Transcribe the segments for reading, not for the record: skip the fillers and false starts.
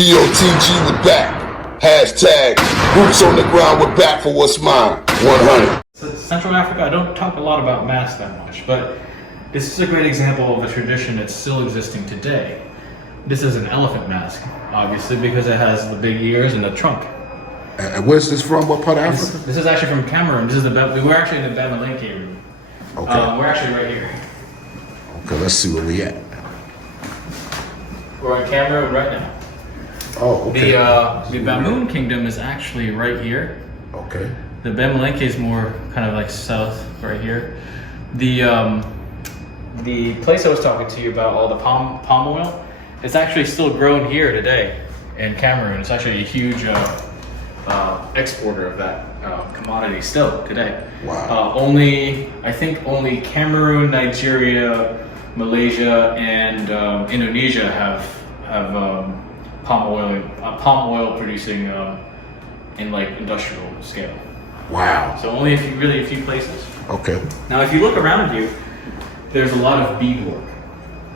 BOTG, we back. Hashtag boots on the ground, we're back for what's mine. 100. So Central Africa, I don't talk a lot about masks that much, but this is a great example of a tradition that's still existing today. This is an elephant mask, obviously, because it has the big ears and the trunk. And where's this from? What part of Africa? This is actually from Cameroon. This is we're actually in the Bamalenke room. Okay. We're actually right here. Okay, let's see where we at. We're in Cameroon right now. Oh, okay. The Bamoon Kingdom is actually right here. Okay. The Bamalenke is more kind of like south, right here. The place I was talking to you about, all the palm oil, it's actually still grown here today in Cameroon. It's actually a huge exporter of that commodity still today. Wow. I think only Cameroon, Nigeria, Malaysia, and Indonesia have palm oil producing in like industrial scale. Wow. So only a few places. Okay. Now, if you look around you, there's a lot of beadwork.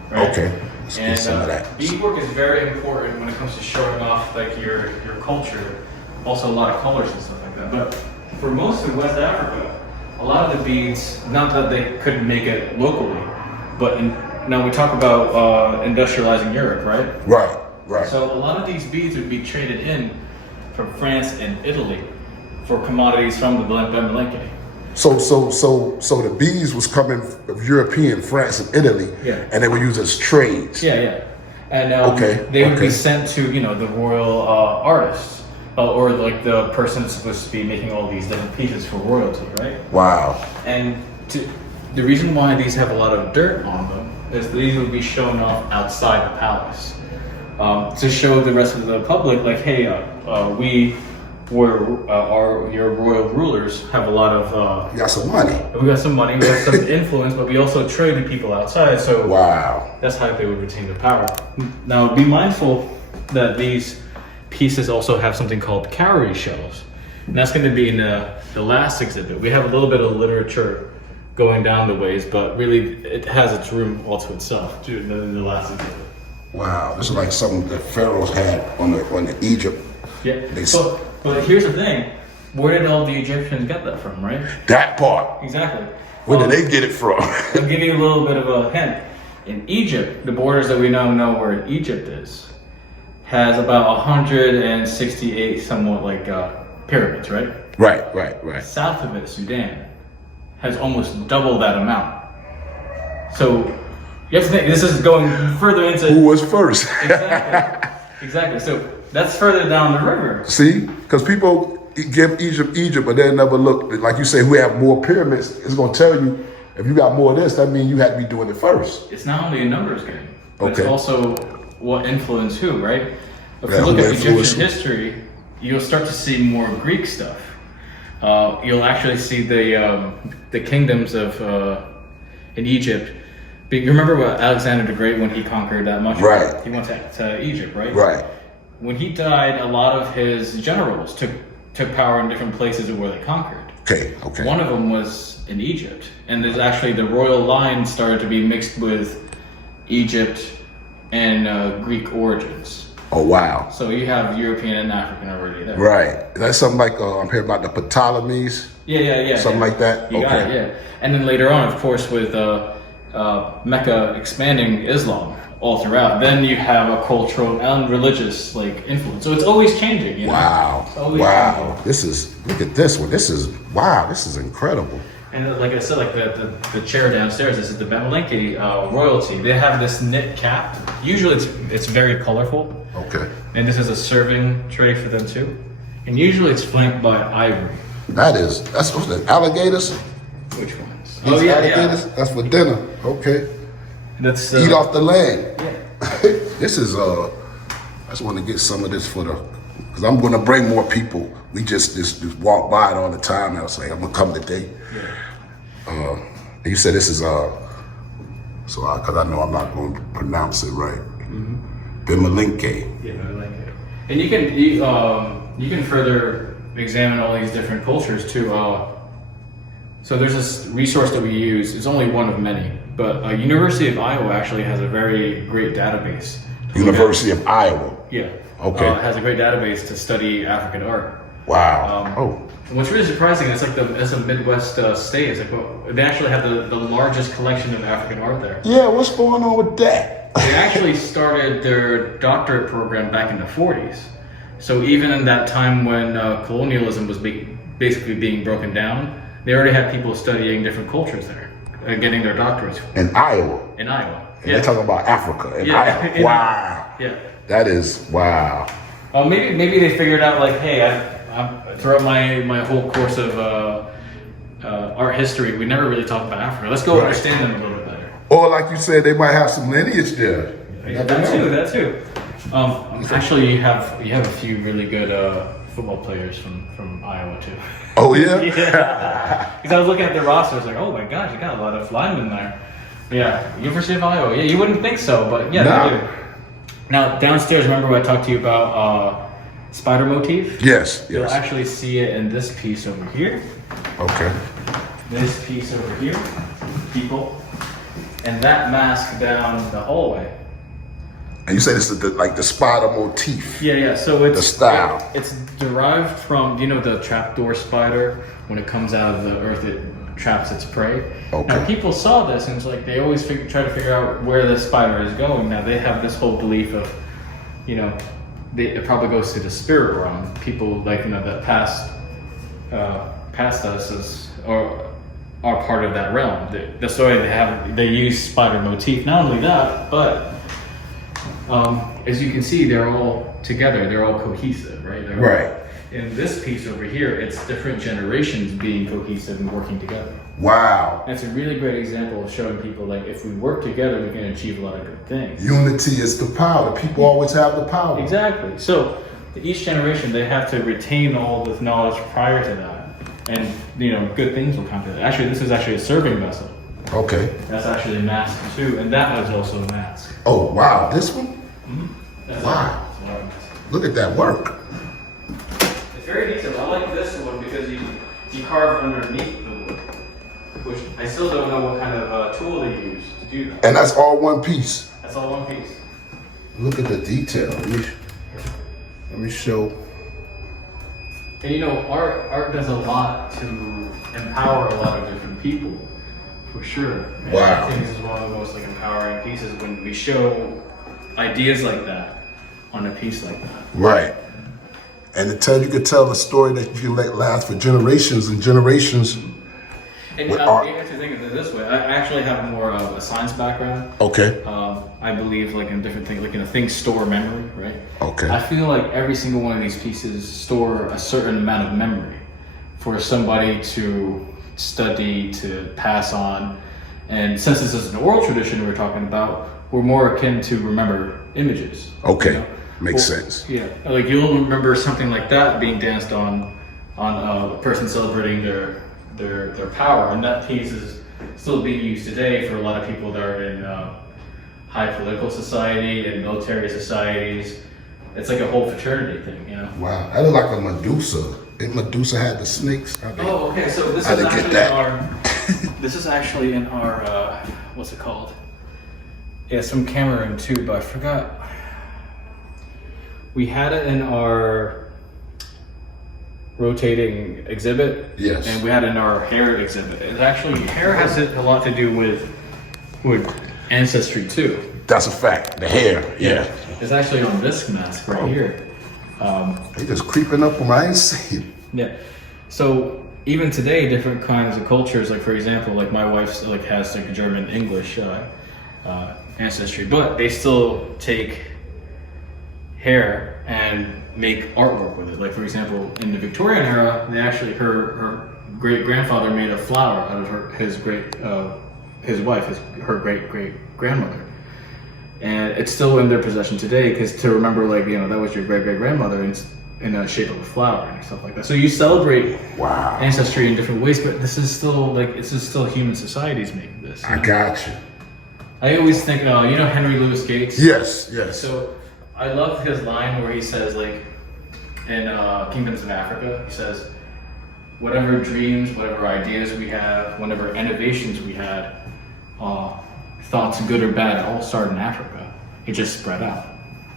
Right? Okay. Let's get some of that. Beadwork is very important when it comes to showing off like your culture. Also, a lot of colors and stuff like that. But for most of West Africa, a lot of the beads, not that they couldn't make it locally, but now we talk about industrializing Europe, right? Right. Right. So a lot of these beads would be traded in from France and Italy for commodities from the Bamalenke. So the bees was coming from European, France, and Italy, Yeah. and they were used as trades. Yeah. And they would be sent to the royal artists or like the person that's supposed to be making all these different pieces for royalty, right? Wow. And the reason why these have a lot of dirt on them is these would be shown off outside the palace to show the rest of the public, like, hey, your royal rulers have a lot of. You got some money. We got some money, we got some influence, but we also trade with people outside. So wow, that's how they would retain the power. Now, be mindful that these pieces also have something called cowrie shells, and that's going to be in the last exhibit. We have a little bit of literature going down the ways, but really it has its room all to itself in the last exhibit. Wow, this is like something that pharaohs had on the Egypt. Yeah, but here's the thing. Where did all the Egyptians get that from, right? That part. Exactly. Where did they get it from? I'll give you a little bit of a hint. In Egypt, the borders that we now know where Egypt is, has about 168 somewhat like pyramids, right? Right. South of it, Sudan, has almost double that amount. So you have to think, this is going further into... Who was first? Exactly. So that's further down the river. See? Because people give Egypt, but they never look, like you say, who have more pyramids. It's going to tell you, if you got more of this, that means you had to be doing it first. It's not only a numbers game, but okay. It's also what influenced who, right? If you look at Egyptian history, you'll start to see more Greek stuff. You'll actually see the kingdoms of in Egypt. You remember what Alexander the Great, when he conquered that much? Right. He went to Egypt, right? Right. When he died, a lot of his generals took power in different places where they conquered. Okay. One of them was in Egypt, and there's actually the royal line started to be mixed with Egypt and Greek origins. Oh wow! So you have European and African already there. Right. That's something like I'm hearing about the Ptolemies. Yeah. Something like that. You got it, yeah. And then later on, of course, with Mecca expanding Islam all throughout, then you have a cultural and religious influence. So it's always changing. You know? Wow. It's always changing. Look at this one. This is incredible. And like I said, like the chair downstairs, this is the Bamalenke royalty. They have this knit cap. Usually it's very colorful. Okay. And this is a serving tray for them too. And usually it's flanked by ivory. That's what's that, alligators? Which ones? These alligators? Yeah. That's for dinner. Okay. That's eat off the land. Yeah. This is I just want to get some of this because I'm gonna bring more people. We just walk by it all the time. I was like, I'm gonna come today. Yeah. And you said this is because I know I'm not going to pronounce it right. Mm-hmm. Bamalenke. Yeah, Bamalenke. And you can further examine all these different cultures too. So there's this resource that we use. It's only one of many, but University of Iowa actually has a very great database. University of Iowa. Yeah. Okay. has a great database to study African art. Wow. What's really surprising, it's like it's a Midwest state. It's like they actually have the largest collection of African art there. Yeah, what's going on with that? They actually started their doctorate program back in the 40s. So even in that time when colonialism was basically being broken down, they already had people studying different cultures there, getting their doctorates. In Iowa. In Iowa. And they're talking about Africa in Iowa. Wow. Yeah. That is, wow. Maybe they figured out like, hey, I'm throughout my whole course of art history, we never really talked about Africa. Let's go understand them a little bit better. Or like you said, they might have some lineage there. That too. Actually, you have a few really good football players from Iowa too. Oh yeah. Yeah. Because I was looking at their roster, I was like, oh my gosh, you got a lot of linemen there. Yeah, University of Iowa. Yeah, you wouldn't think so, but yeah, they do. Now downstairs, remember what I talked to you about spider motif? Yes. You'll actually see it in this piece over here. Okay. This piece over here, people, and that mask down the hallway. And you say this is like the spider motif. Yeah. So it's the style. It's derived from, you know, the trapdoor spider. When it comes out of the earth, it traps its prey. Okay. Now people saw this, and it's like they always try to figure out where the spider is going. Now they have this whole belief of, you know, it probably goes to the spirit realm. People like, you know, that past us are part of that realm. The story they use spider motif. Not only that, but as you can see, they're all together. They're all cohesive, right? Right. In this piece over here, it's different generations being cohesive and working together. Wow. And it's a really great example of showing people, like, if we work together, we can achieve a lot of good things. Unity is the power. The people always have the power. Exactly. So each generation, they have to retain all this knowledge prior to that. And, you know, good things will come to that. Actually, this is actually a serving vessel. Okay. That's actually a mask too, and that was also a mask. Oh, wow. This one? Mm-hmm. Wow. Look at that work. It's very detailed. I like this one because you carve underneath the wood, which I still don't know what kind of tool they use to do that. And that's all one piece. That's all one piece. Look at the detail. Let me show. And you know, art does a lot to empower a lot of different people, for sure. And Wow. I think this is one of the most like empowering pieces when we show ideas like that on a piece like that. Right. And you could tell a story that you can let last for generations and generations. And with you art. have to think of it this way. I actually have more of a science background. Okay. I believe like in different things, like things store memory, right? Okay. I feel like every single one of these pieces store a certain amount of memory for somebody to study, to pass on. And since this is an oral tradition we're talking about, we're more akin to remember images. Okay. You know? Makes sense. Yeah, like you'll remember something like that being danced on a person celebrating their power, and that piece is still being used today for a lot of people that are in high political society and military societies. It's like a whole fraternity thing, you know. Wow. That looks like a Medusa. If Medusa had the snakes. Oh, okay. So this is actually this is actually in our what's it called? Yeah, it's from Cameroon too, but I forgot. We had it in our rotating exhibit. Yes. And we had it in our hair exhibit. It actually, hair has a lot to do with ancestry too. That's a fact. The hair. Yeah. It's actually on this mask right here. They just creeping up on my. I ain't see it. Yeah. So even today, different kinds of cultures, like for example, like my wife's like has like a German English ancestry, but they still take hair and make artwork with it. Like for example, in the Victorian era, they actually her great grandfather made a flower out of her great grandmother, and it's still in their possession today because to remember, like, you know, that was your great grandmother in a shape of a flower and stuff like that. So you celebrate ancestry in different ways, but this is still human societies making this. I got you. I always think, you know, Henry Louis Gates. Yes. So I love his line where he says, like, in Kingdoms of Africa, he says, whatever dreams, whatever ideas we have, whatever innovations we had, thoughts good or bad, all started in Africa. It just spread out.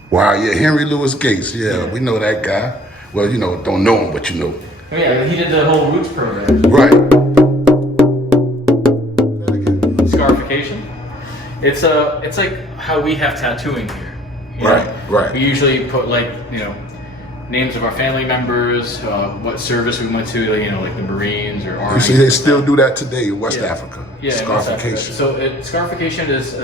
Wow, yeah, Henry Louis Gates. Yeah, we know that guy. Well, don't know him, but you know. Oh, yeah, he did the whole Roots program. Right. Scarification. It's like how we have tattooing here. Right. We usually put names of our family members, what service we went to, like the Marines or Army. You see, they still do that today in West Africa. Yeah, Scarification. So scarification is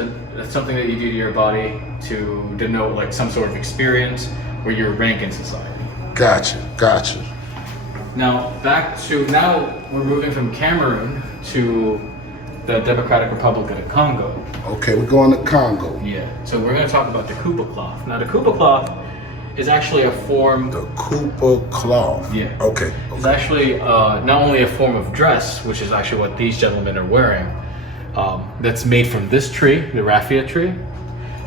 something that you do to your body to denote like some sort of experience or your rank in society. Gotcha. Now we're moving from Cameroon to the Democratic Republic of the Congo. Okay, we're going to Congo. Yeah. So we're going to talk about the Kuba cloth. Now the Kuba cloth is actually a form. The Kuba cloth. Yeah. Okay. It's actually not only a form of dress, which is actually what these gentlemen are wearing, that's made from this tree, the raffia tree.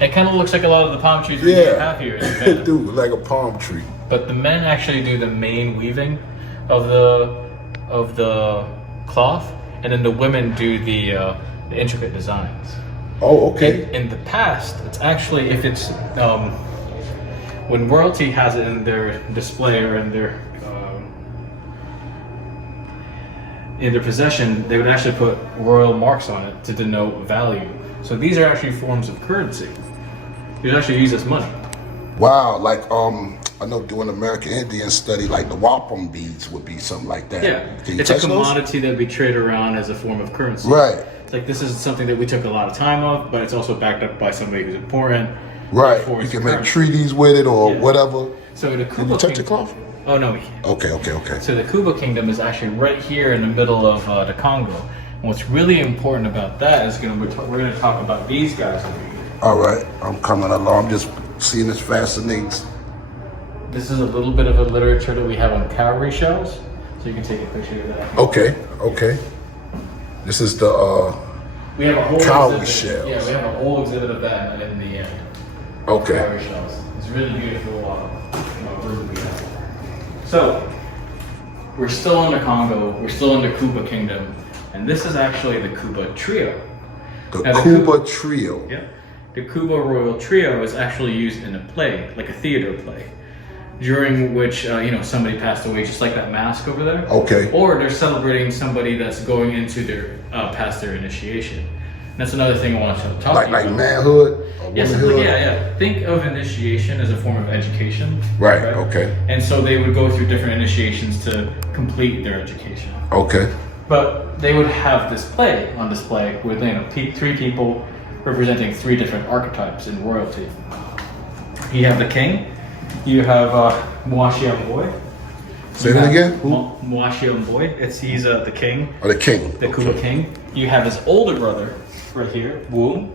It kind of looks like a lot of the palm trees we have here in Japan. Dude, like a palm tree. But the men actually do the main weaving of the cloth, and then the women do the intricate designs. Oh, okay. In the past, it's actually when royalty has it in their display or in their possession, they would actually put royal marks on it to denote value. So these are actually forms of currency. These are actually used as money. Wow, like I know doing American Indian study, like the wampum beads would be something like that. Yeah, it's a commodity that we trade around as a form of currency. Right. It's like this is something that we took a lot of time of, but it's also backed up by somebody who's important. Right. You can make treaties with it or whatever. So the Kuba Can you touch the cloth? Oh no, we can't. Okay. So the Kuba Kingdom is actually right here in the middle of the Congo. And what's really important about that is we're going to talk about these guys over here. All right, I'm coming along. I'm just seeing this fascinates. This is a little bit of a literature that we have on cowrie shells, so you can take a picture of that. Okay. This is the we have a whole cowrie exhibit. shells. Yeah, we have a whole exhibit of that in the end. Okay. Cowrie shells. It's really beautiful room we have. So we're still in the Congo. We're still in the Kuba Kingdom, and this is actually the Kuba Trio. The Now, Kuba Trio. Yeah. The Kuba Royal Trio is actually used in a play, like a theater play, during which somebody passed away, just like that mask over there. Okay. Or they're celebrating somebody that's going into their past their initiation. And that's another thing I want to talk to you about. Like manhood or Yes, womanhood? yeah. Think of initiation as a form of education. Right. Okay. And so they would go through different initiations to complete their education. Okay. But they would have this play on display with three people representing three different archetypes in royalty. You have the king, you have Mwashiamboy. Say that again? Who? Mwashiamboy. He's the king. Oh, the king. The Kuba king. You have his older brother right here, Wu.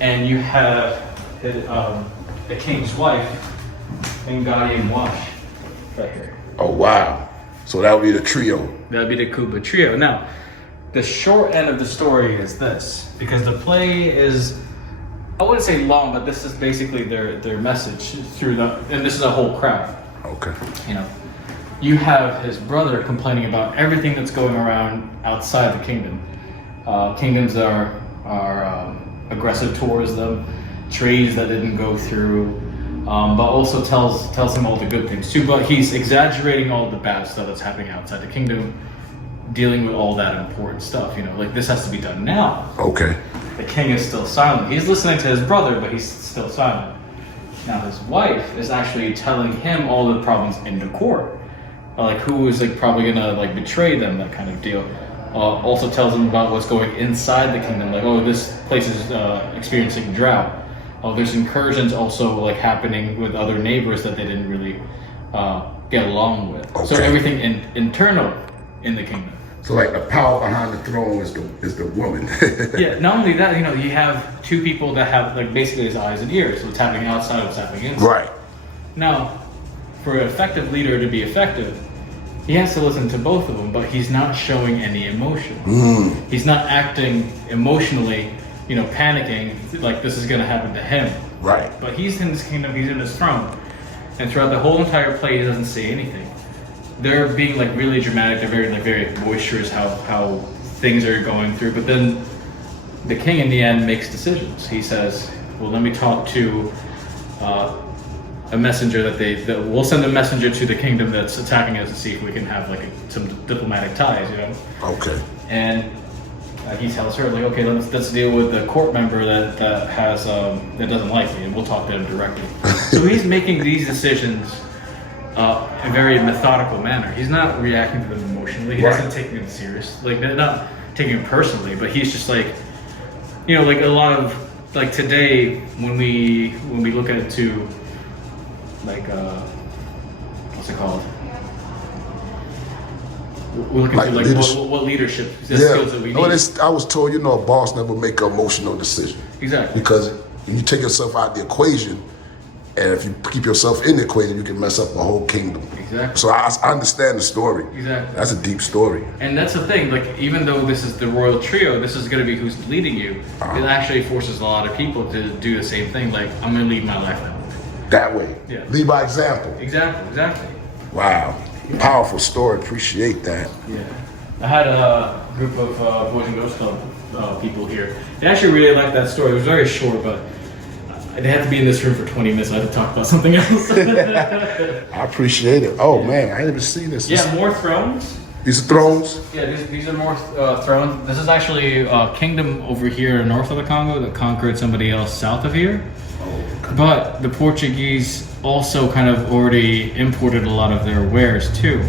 And you have the king's wife, Ngadi Mwash, right here. Oh, wow. So that would be the trio. That would be the Kuba trio. Now, the short end of the story is this, because the play is, I wouldn't say long, but this is basically their message and this is a whole crowd. Okay. You have his brother complaining about everything that's going around outside the kingdom. Kingdoms are aggressive towards them, trades that didn't go through, but also tells him all the good things too. But he's exaggerating all the bad stuff that's happening outside the kingdom, dealing with all that important stuff. Like this has to be done now. Okay. The king is still silent. He's listening to his brother, but he's still silent. Now his wife is actually telling him all the problems in the court, like who is probably gonna betray them, that kind of deal. Also tells him about what's going inside the kingdom, this place is experiencing drought. There's incursions also happening with other neighbors that they didn't really get along with. Okay. So everything internal in the kingdom. So the power behind the throne is the woman. Yeah, not only that, you have two people that have basically his eyes and ears. So what's happening outside, what's happening inside. Right. Now, for an effective leader to be effective, he has to listen to both of them, but he's not showing any emotion. He's not acting emotionally, panicking like this is going to happen to him. Right. But he's in his kingdom, he's in his throne, and throughout the whole entire play, he doesn't say anything. They're being really dramatic. They're very boisterous how things are going through. But then the king in the end makes decisions. He says, "Well, let me talk to a messenger that we'll send a messenger to the kingdom that's attacking us to see if we can have like some diplomatic ties, you know. Okay. And he tells her like, okay, let's deal with the court member that has that doesn't like me, and we'll talk to him directly. So he's making these decisions in a very methodical manner. He's not reacting to them emotionally. He doesn't take them serious, like they're not taking it personally, but he's just like, you know, like a lot of like today when we look at it too, like what's it called? We're looking Like to what leadership skills that we need. I was told, a boss never make an emotional decision. Exactly. Because when you take yourself out of the equation, and if you keep yourself in the equation, you can mess up a whole kingdom. Exactly. So I understand the story. Exactly. That's a deep story. And that's the thing, like even though this is the royal trio, this is going to be who's leading you. It actually forces a lot of people to do the same thing. Like, I'm going to lead my life that way. That way. Yeah. Lead by example. Exactly. Wow. Powerful story. Appreciate that. Yeah. I had a group of Boys and Girls Club people here. They actually really liked that story. It was very short, but they had to be in this room for 20 minutes. I had to talk about something else. I appreciate it. Oh, man. I didn't even see this. Yeah, more thrones. These are thrones? Yeah, these are more thrones. This is actually a kingdom over here north of the Congo that conquered somebody else south of here. But the Portuguese also kind of already imported a lot of their wares too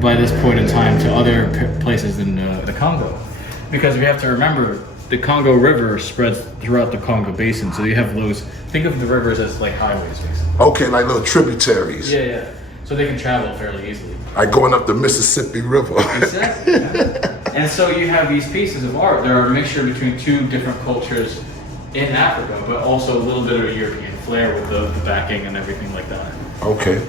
by this point in time to other places in the Congo. Because we have to remember, the Congo River spreads throughout the Congo Basin. So you have those, think of the rivers as like highways basically. Okay, like little tributaries. Yeah. So they can travel fairly easily. Like going up the Mississippi River. Exactly. And so you have these pieces of art. They're a mixture between two different cultures in Africa, but also a little bit of a European flair with the backing and everything like that. Okay.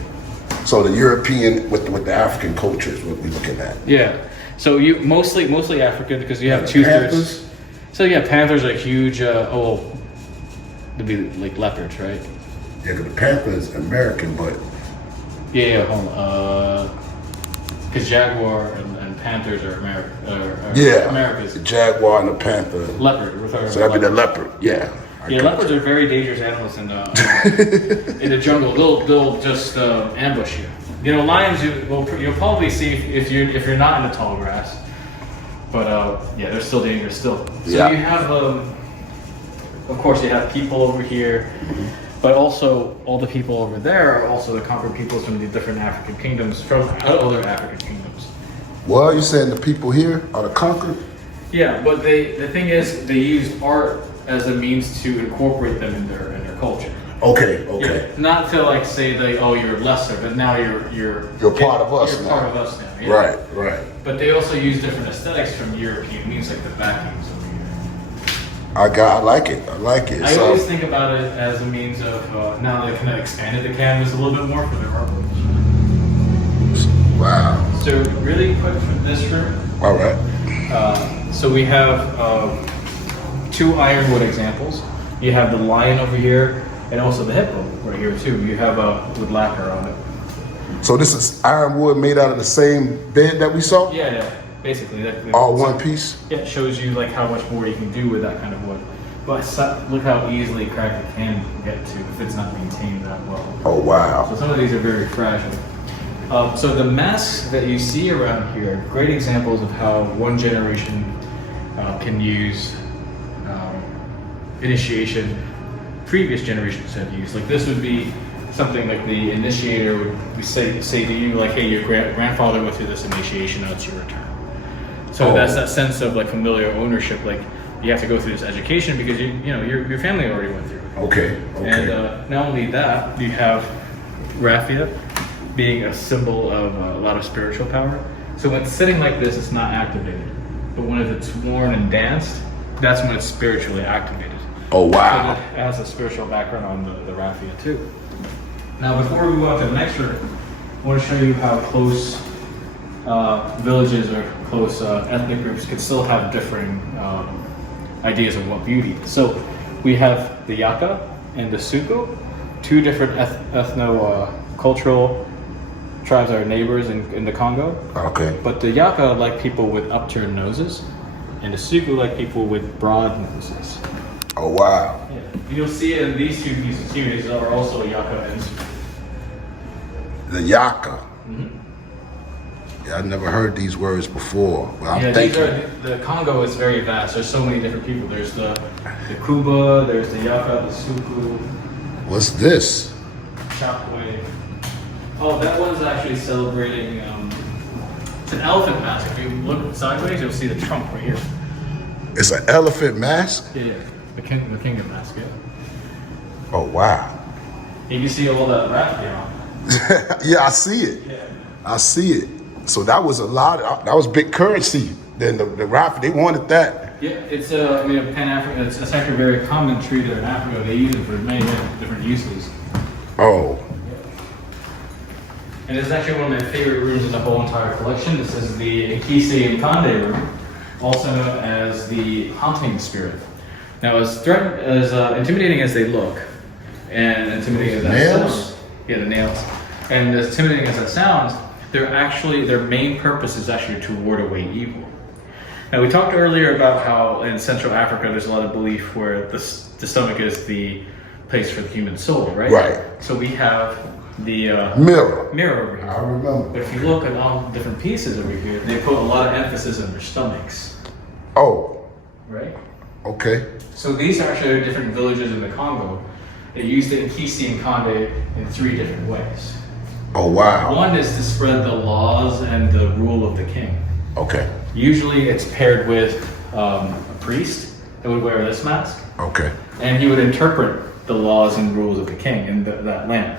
So the European with the African culture is what we're looking at. Yeah. So you mostly African because you have 2/3. Panthers? So yeah, panthers are huge. They'd be like leopards, right? Yeah, because the panther is American, but Yeah. Hold on. Because jaguar and panthers are America's. the jaguar and the panther. Leopard. We're talking So that'd be the about leopard. Yeah. I got leopards you. are very dangerous animals in the jungle. They'll just ambush you. You know, lions you'll probably see if you're not in the tall grass. But yeah, they're still dangerous still. So Yeah. you have of course you have people over here, but also all the people over there are also the conquered peoples from the different African kingdoms, from other African kingdoms. Well, you're saying the people here are the conquered? Yeah, but the thing is, they used art as a means to incorporate them in their culture. Okay. Yeah, not to like say you're lesser, but now you're part of us You're now. part of us now. Yeah. Right. But they also use different aesthetics from European means, like the backings over here. I like it. I always think about it as a means of now they kind of expanded the canvas a little bit more for their artwork. Wow. So really quick for this room. All right. So we have 2 ironwood examples. You have the lion over here, and also the hippo right here too. You have with lacquer on it. So this is ironwood made out of the same bed that we saw? Yeah, basically. All one piece? Yeah, it shows you like how much more you can do with that kind of wood. But look how easily cracked it can get to if it's not maintained that well. Oh, wow. So some of these are very fragile. So the masks that you see around here are great examples of how one generation can use initiation previous generations have used. Like this would be something like the initiator would say to you, like, hey, your grandfather went through this initiation, now it's your turn. So that's that sense of like familiar ownership. Like you have to go through this education because your family already went through it. Okay. And not only that, you have raffia being a symbol of a lot of spiritual power. So when it's sitting like this, it's not activated. But when it's worn and danced, that's when it's spiritually activated. Oh, wow. So it has a spiritual background on the raffia too. Now, before we move on to the next room, I want to show you how close villages or close ethnic groups can still have differing ideas of what beauty is. So we have the Yaka and the Suko, 2 different ethno-cultural tribes that are neighbors in the Congo. Okay. But the Yaka like people with upturned noses, and the Suko like people with broad noses. Oh, wow. Yeah. You'll see in these two pieces here, these are also Yaka ends. The Yaka. Yeah, I never heard these words before. Well, I'm thinking. The Congo is very vast. There's so many different people. There's the Kuba, there's the Yaka, the Suku. What's this? Chakwe. Oh, that one's actually celebrating. It's an elephant mask. If you look sideways, you'll see the trunk right here. It's an elephant mask? Yeah, the kingdom mask. Yeah. Oh, wow. You can see all that wrap here on. Yeah, I see it. Yeah. I see it. So that was that was big currency. Then the raffle, they wanted that. Yeah, it's Pan-African. It's actually a very common tree there in Africa. They use it for many different uses. Oh. And it's actually one of my favorite rooms in the whole entire collection. This is the Nkisi and Kande room, also known as the haunting spirit. Now, as intimidating as they look, and intimidating as that nails? sounds, yeah, the nails, and as intimidating as that sounds, their main purpose is actually to ward away evil. Now, we talked earlier about how in Central Africa there's a lot of belief where the stomach is the place for the human soul, right? Right. So we have the mirror over here. I remember. But if you look at all the different pieces over here, they put a lot of emphasis on their stomachs, Oh, right? okay. So these are actually different villages in the Congo. They use the Nkisi and Kande in 3 different ways. Oh, wow. One is to spread the laws and the rule of the king. Okay. Usually it's paired with a priest that would wear this mask, Okay. and he would interpret the laws and rules of the king in that land.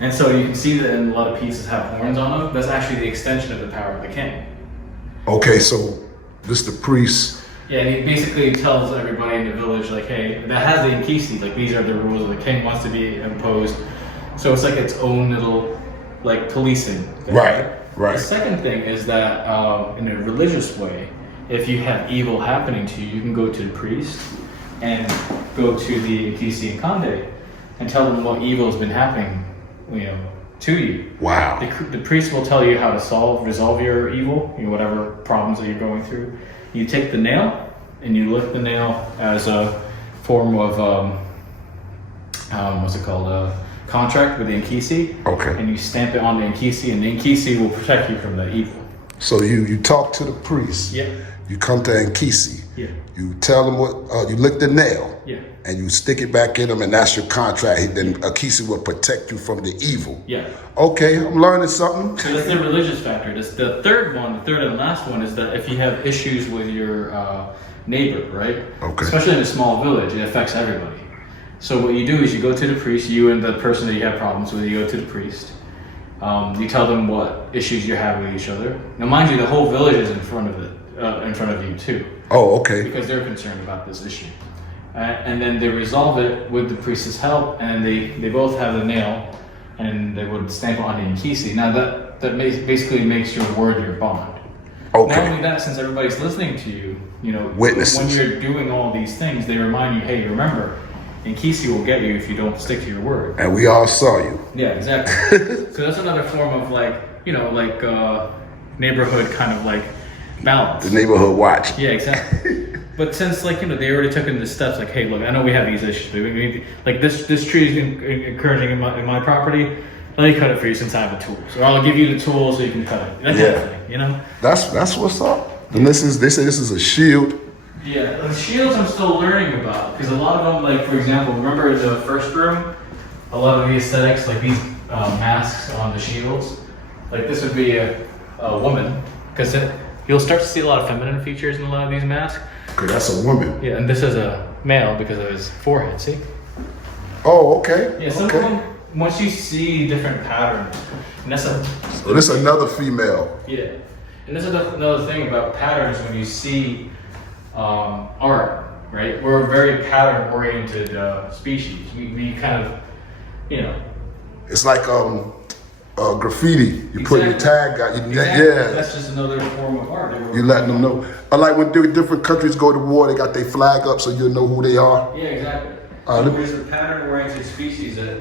And so you can see that in a lot of pieces have horns on them. That's actually the extension of the power of the king. Okay, so this the priest. Yeah, and he basically tells everybody in the village, like, hey, that has the Nkisi, like these are the rules of the king wants to be imposed. So it's like its own little, like, policing. Right. The second thing is that in a religious way, if you have evil happening to you, you can go to the priest and go to the Nkisi and Kande and tell them what evil has been happening, to you. Wow. The priest will tell you how to resolve your evil, whatever problems that you're going through. You take the nail and you lift the nail as a form of contract with the Nkisi. Okay. And you stamp it on the Nkisi, and the Nkisi will protect you from the evil. So you talk to the priest. Yeah. You come to Nkisi. Yeah. You tell them what you lick the nail. Yeah. And you stick it back in them, and that's your contract. Then Nkisi will protect you from the evil. Yeah. Okay, I'm learning something. So that's the religious factor. The third and last one is that if you have issues with your neighbor, right? Okay. Especially in a small village, it affects everybody. So what you do is you go to the priest, you and the person that you have problems with, you go to the priest. You tell them what issues you have with each other. Now, mind you, the whole village is in front of you too. Oh, okay. Because they're concerned about this issue. And then they resolve it with the priest's help, and they both have the nail, and they would stamp it on the Nkisi. Now that basically makes your word your bond. Okay. Not only that, since everybody's listening to you, Witnesses. when you're doing all these things, they remind you, hey, remember, Nkisi will get you if you don't stick to your word. And we all saw you. Yeah, exactly. So that's another form of neighborhood kind of like balance. The neighborhood watch. Yeah, exactly. But since they already took into steps, like, hey, look, I know we have these issues. We need, like this tree is encouraging in my property. Let me cut it for you since I have the tools, or I'll give you the tools so you can cut it. That kind of thing, That's what's up. And they say this is a shield. Yeah, the shields I'm still learning about, because a lot of them, like for example, remember the first room, a lot of the aesthetics, like these masks on the shields, like this would be a woman, because you'll start to see a lot of feminine features in a lot of these masks. Okay, that's a woman. Yeah, and this is a male because of his forehead, see? Oh, okay. Yeah, some of them, once you see different patterns, and that's So this is another female. Yeah, and this is another thing about patterns when you see art, right? We're a very pattern-oriented species. We kind of, It's like graffiti. You put your tag out. Yeah. That's just another form of art. You letting them know. I like when different countries go to war, they got their flag up so you'll know who they are. Yeah, exactly. So we're a pattern-oriented species that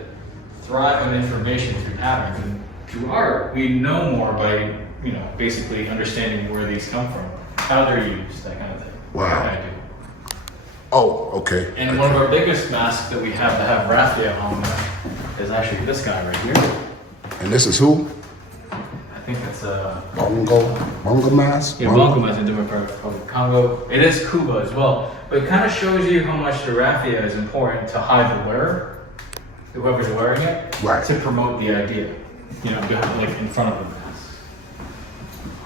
thrive on information through patterns. And through art, we know more by, basically understanding where these come from, how they're used, that kind of thing. Wow. Oh, okay. And one of our biggest masks that we have that have raffia on them is actually this guy right here. And this is who? I think it's Bongo mask? Yeah, Bongo is a different part of Congo. It is Cuba as well. But it kind of shows you how much the raffia is important to hide the wearer, whoever's wearing it, Right. to promote the idea, you know, like in front of the mask.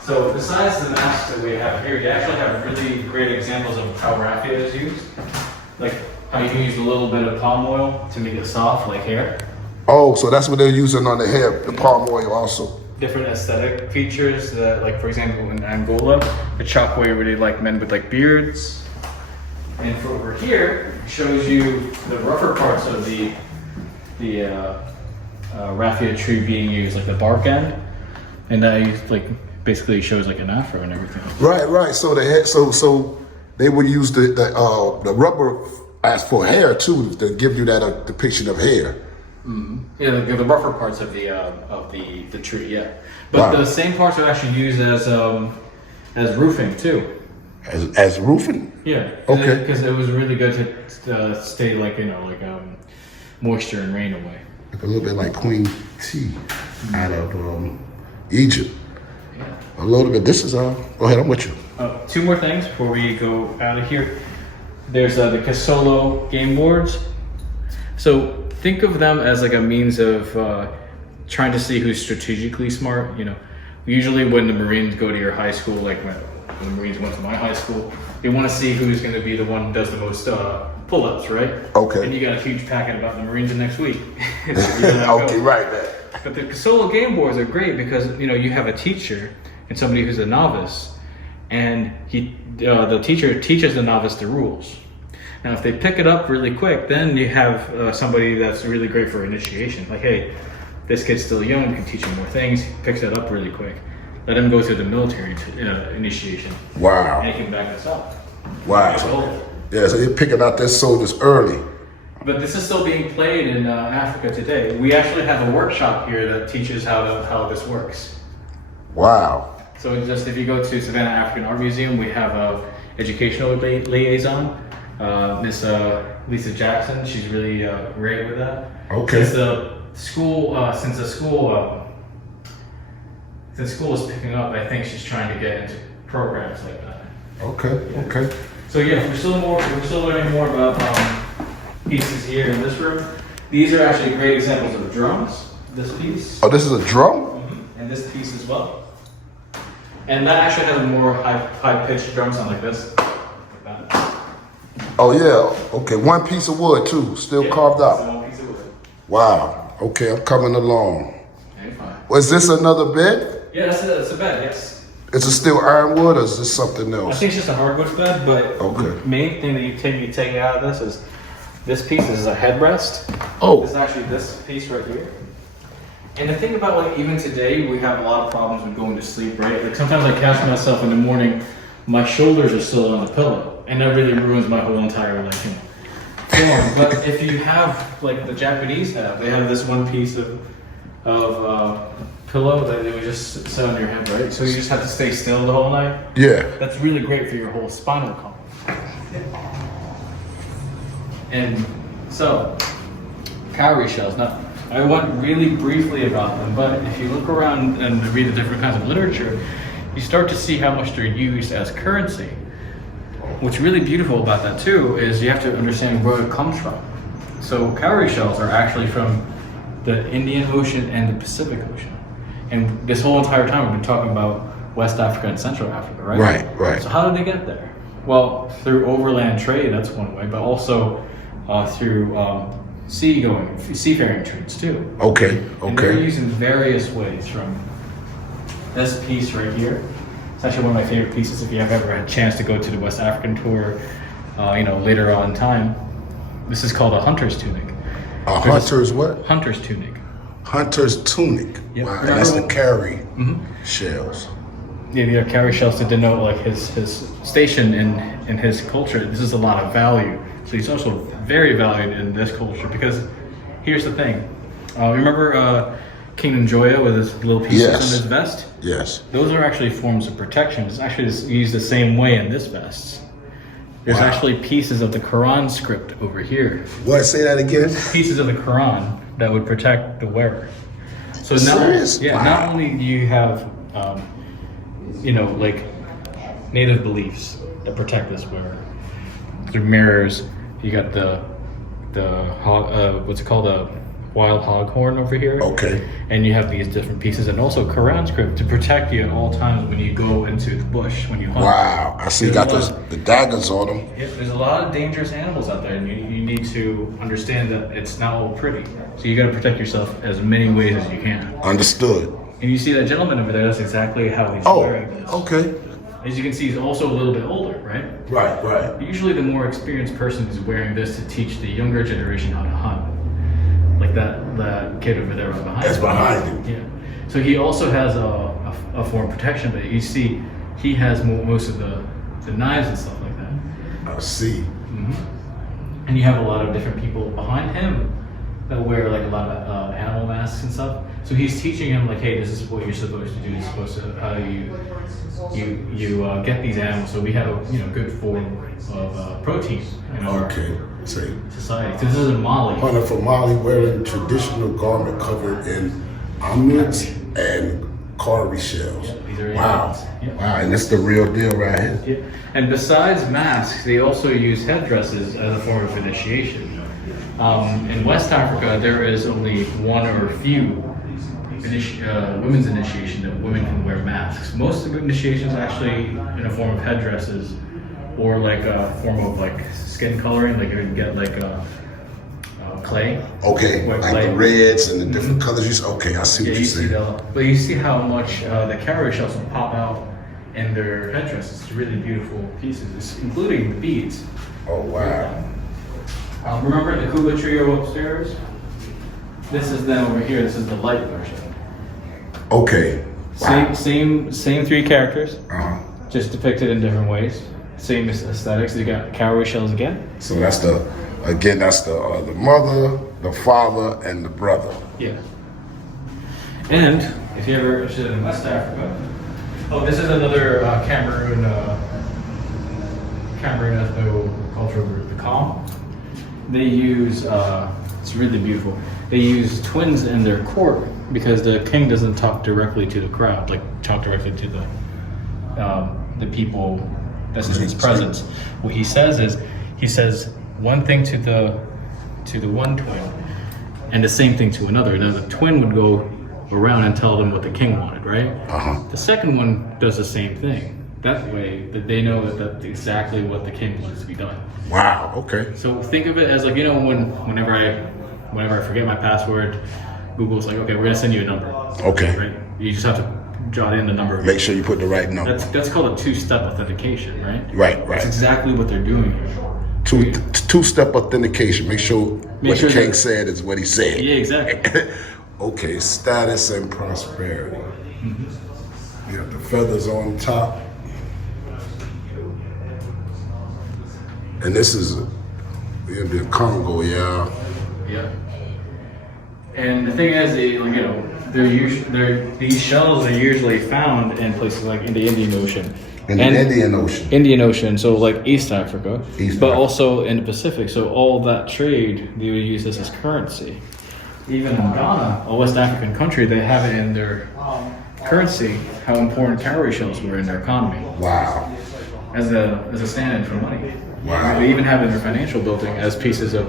So besides the masks that we have here, you actually have really great examples of how raffia is used. Like how you can use a little bit of palm oil to make it soft like hair. Oh, so that's what they're using on the hair, the palm oil also. Different aesthetic features that, like for example in Angola, the chakwe really like men with like beards. And for over here, it shows you the rougher parts of the raffia tree being used, like the bark end, and that like basically shows like an afro and everything. Right. So they had so they would use the rubber as for hair too to give you that depiction of hair. Mm-hmm. Yeah, the rougher parts of the tree. Yeah, but Wow. the same parts are actually used as roofing too. As roofing. Yeah. Okay. Because it was really good to stay like moisture and rain away. Like a little bit like Queen Tea out of Egypt. Yeah. A little bit. This is go ahead. I'm with you. Two more things before we go out of here. There's the Casolo game boards. So think of them as like a means of trying to see who's strategically smart. You know, usually when the Marines go to your high school, like when the Marines went to my high school, they want to see who's going to be the one who does the most pull-ups, right? Okay. And you got a huge packet about the Marines the next week. Okay, right. But the Casolo game boards are great because you have a teacher and somebody who's a novice, and the teacher teaches the novice the rules. Now, if they pick it up really quick, then you have somebody that's really great for initiation. Like, hey, this kid's still young, can teach him more things. He picks it up really quick. Let him go through the military initiation. Wow. And he can back us up. Wow. So you're picking out their soldiers early. But this is still being played in Africa today. We actually have a workshop here that teaches how this works. Wow. So just if you go to Savannah African Art Museum, we have a educational liaison, Miss Lisa Jackson. She's really great with that. Okay. Since school is picking up, I think she's trying to get into programs like that. Okay. So yeah, we're still learning more about pieces here in this room. These are actually great examples of drums. This piece. Oh, this is a drum? Mm-hmm. And this piece as well. And that actually has a more high-pitched drum sound like this. Like that. Oh yeah. Okay. One piece of wood too, still carved It's out. one piece of wood. Wow. Okay, I'm coming along. Okay, fine. Was this another bed? Yeah, that's a bed, yes. Is it still ironwood or is this something I else? think it's just a hardwood bed, but Okay. the main thing that you take out of this is this piece. This is a headrest. Oh. This is actually this piece right here. And the thing about like even today, we have a lot of problems with going to sleep, right? Like sometimes I catch myself in the morning, my shoulders are still on the pillow, and that really ruins my whole entire form. But if you have like the Japanese have, they have this one piece of pillow that it would just sit on your head, right? So you just have to stay still the whole night. Yeah. That's really great for your whole spinal column. And so, cowrie shells. Now, I went really briefly about them, but if you look around and read the different kinds of literature, you start to see how much they're used as currency. What's really beautiful about that too is you have to understand where it comes from. So cowrie shells are actually from the Indian Ocean and the Pacific Ocean. And this whole entire time we've been talking about West Africa and Central Africa, right? Right. So how did they get there? Well, through overland trade, that's one way, but also through seafaring trades too. Okay. And they're used in various ways, from this piece right here. It's actually one of my favorite pieces if you have ever had a chance to go to the West African tour, later on in time. This is called a hunter's tunic. A hunter's what? Hunter's tunic. Hunter's tunic. Yep. Wow, and that's the cowrie shells. Yeah, the cowrie shells to denote like his station in his culture. This is a lot of value. So he's also very valued in this culture because here's the thing. Remember King Njoya with his little pieces in his vest? Yes. Those are actually forms of protection. It's actually used the same way in this vest. There's Wow. actually pieces of the Quran script over here. What? Say that again. Pieces of the Quran that would protect the wearer. So Serious? yeah, Wow. not only do you have, like native beliefs that protect this wearer through mirrors. You got the what's it called, a wild hog horn over here. Okay. And you have these different pieces, and also Quran script to protect you at all times when you go into the bush, when you hunt. Wow. I see. You got the daggers on them. Yeah, there's a lot of dangerous animals out there, and you need to understand that it's not all pretty. So you got to protect yourself as many ways as you can. Understood. And you see that gentleman over there, that's exactly how he's Oh, wearing this. okay. As you can see, he's also a little bit older, right? Right. Usually the more experienced person is wearing this to teach the younger generation how to hunt. Like that kid over there right behind That's him. behind him. Yeah. So he also has a form of protection, but you see he has most of the knives and stuff like that. I see. And you have a lot of different people behind him that wear like a lot of animal masks and stuff. So he's teaching him like, hey, this is what you're supposed to do. You're supposed to how you get these animals. So we have a good form of protein in our Okay. Say. society. So this is in Mali. Hunter from Mali wearing traditional garment covered in amulets and cowrie shells. These are Wow. animals. Yeah. Wow. And it's the real deal right here. Yeah. And besides masks, they also use headdresses as a form of initiation. In West Africa, there is only one or few women's initiation that women can wear masks. Most of the initiations actually in a form of headdresses or like a form of like skin coloring, like you would get like clay. Okay. White Like clay. the reds and the different colors. Okay. I see Yeah, what you you're see saying. that. But you see how much the cowrie shells will pop out in their headdresses. It's really beautiful pieces, including the beads. Oh, wow. Remember the Kuba trio upstairs? This is them over here. This is the light version. Okay. Wow. Same three characters, Uh-huh. just depicted in different ways. Same aesthetics. You got cowrie shells again. So that's the mother, the father, and the brother. Yeah. And if you're ever interested in West Africa, this is another Cameroon ethno-cultural group, the Com. They use it's really beautiful. They use twins in their court because the king doesn't talk directly to the crowd, like talk directly to the people that's in his presence. What he says is, he says one thing to the one twin, and the same thing to another. Now the twin would go around and tell them what the king wanted, right? The second one does the same thing. That way, that they know that that's exactly what the king wants to be done. Wow. Okay. So think of it as like, whenever I forget my password, Google's like, okay, we're gonna send you a number. Okay. Right? You just have to jot in the number. Make sure you put the right number. That's called a two-step authentication, right? Right. That's exactly what they're doing here. Two-step authentication. Make sure what sure the king that- said is what he said. Yeah, exactly. Okay, status and prosperity. You have the feathers on top. And this is in the Congo, yeah. Yeah. And the thing is, these shells are usually found in places like in the Indian Ocean. In the Indian Ocean. Indian Ocean, so like East Africa, but Africa. also in the Pacific. So all that trade, they would use this as currency. Even in Ghana, a West African country, they have it in their currency how important cowrie shells were in their economy Wow. as a stand-in for money. Wow. They even have it in their financial building as pieces of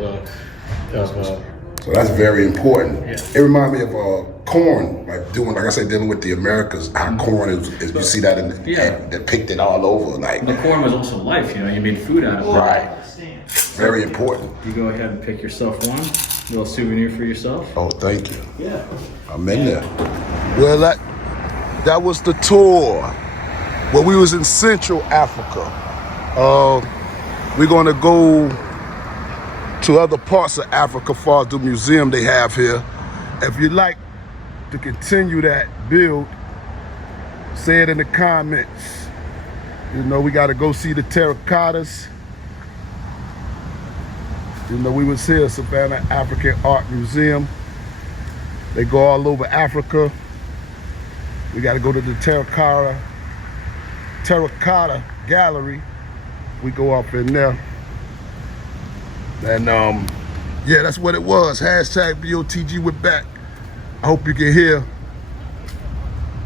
So that's very important. Yeah. It reminds me of corn, like I said, dealing with the Americas, how corn is you see that in depicted all over, like the corn was also life. You made food out of it. right. Very important. You go ahead and pick yourself one little souvenir for yourself. Oh, thank you. Yeah. I'm in there. Well, that was the tour. Well, we was in Central Africa. We're gonna go to other parts of Africa for the museum they have here. If you'd like to continue that build, say it in the comments. We gotta go see the terracottas. We was here, Savannah African Art Museum. They go all over Africa. We got to go to the terracotta gallery We go up in there. And yeah, that's what it was. Hashtag BOTG, we're back. I hope you can hear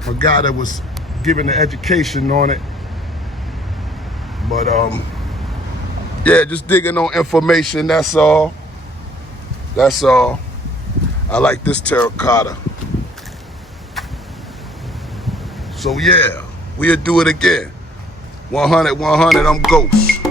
a guy that was giving the education on it. But yeah, just digging on information, that's all. That's all. I like this terracotta. So yeah, we'll do it again. 100, 100, I'm Ghost.